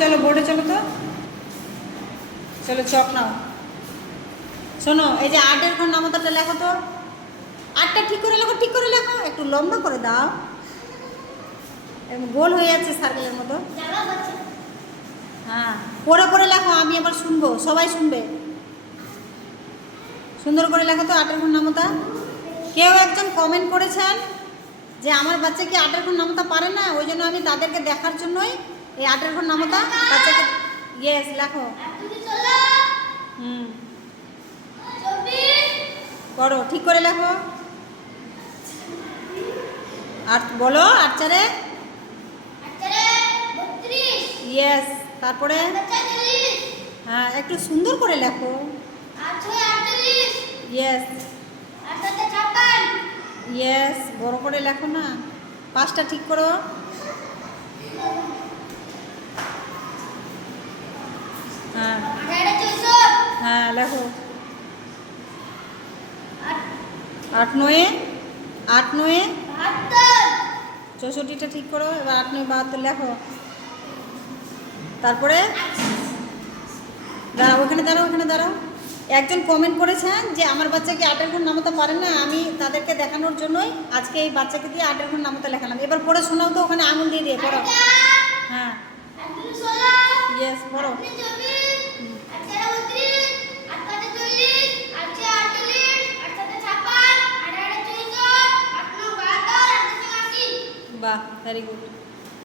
চলো বোর্ডে চলো তো, চলো চক নাও। শোনো, এই যে 8-এর ঘর নামতাটা লেখো তো। 8টা ঠিক করে লেখো, ঠিক করে লেখো, একটু লম্বা করে দাও, গোল হয়ে যাচ্ছে সার্কেলের মতো। হ্যাঁ, পরে পরে লেখো, আমি আবার শুনবো, সবাই শুনবে। সুন্দর করে লেখো তো 8-এর ঘর নামতা। কেউ একজন কমেন্ট করেছেন যে আমার বাচ্চা কি 8-এর ঘর নামতা পারে না, ওই জন্য আমি তাদেরকে দেখার জন্যই এই 8-এর ঘর নামতা বাচ্চাকে। ইয়েস, লেখো। হুম, করো, ঠিক করে লেখো। আর বলো, 8-4-এ ইয়েস। তারপরে হ্যাঁ, একটু সুন্দর করে লেখো। ইয়েস ইয়েস, বড় করে লেখো না, 5টা ঠিক করো। হ্যাঁ হ্যাঁ, লেখো। 8-9-এ 8-9-এ 64টা ঠিক করো। এবার 8-9-72 লেখো। তারপরে দাঁড়াও, ওখানে দাঁড়াও, ওখানে দাঁড়াও। একজন কমেন্ট করেছেন যে আমার বাচ্চাকে 8-এর ঘর নামতা পারে না, আমি তাদেরকে দেখানোর জন্যই আজকে এই বাচ্চাকে দিয়ে 8-এর ঘর নামতা লেখালাম। এবার পড়ে শোনাও তো, ওখানে আঙুল দিয়ে দিয়ে পড়ো। হ্যাঁ, ইয়েস, পড়ো। বাহ, ভেরি গুড।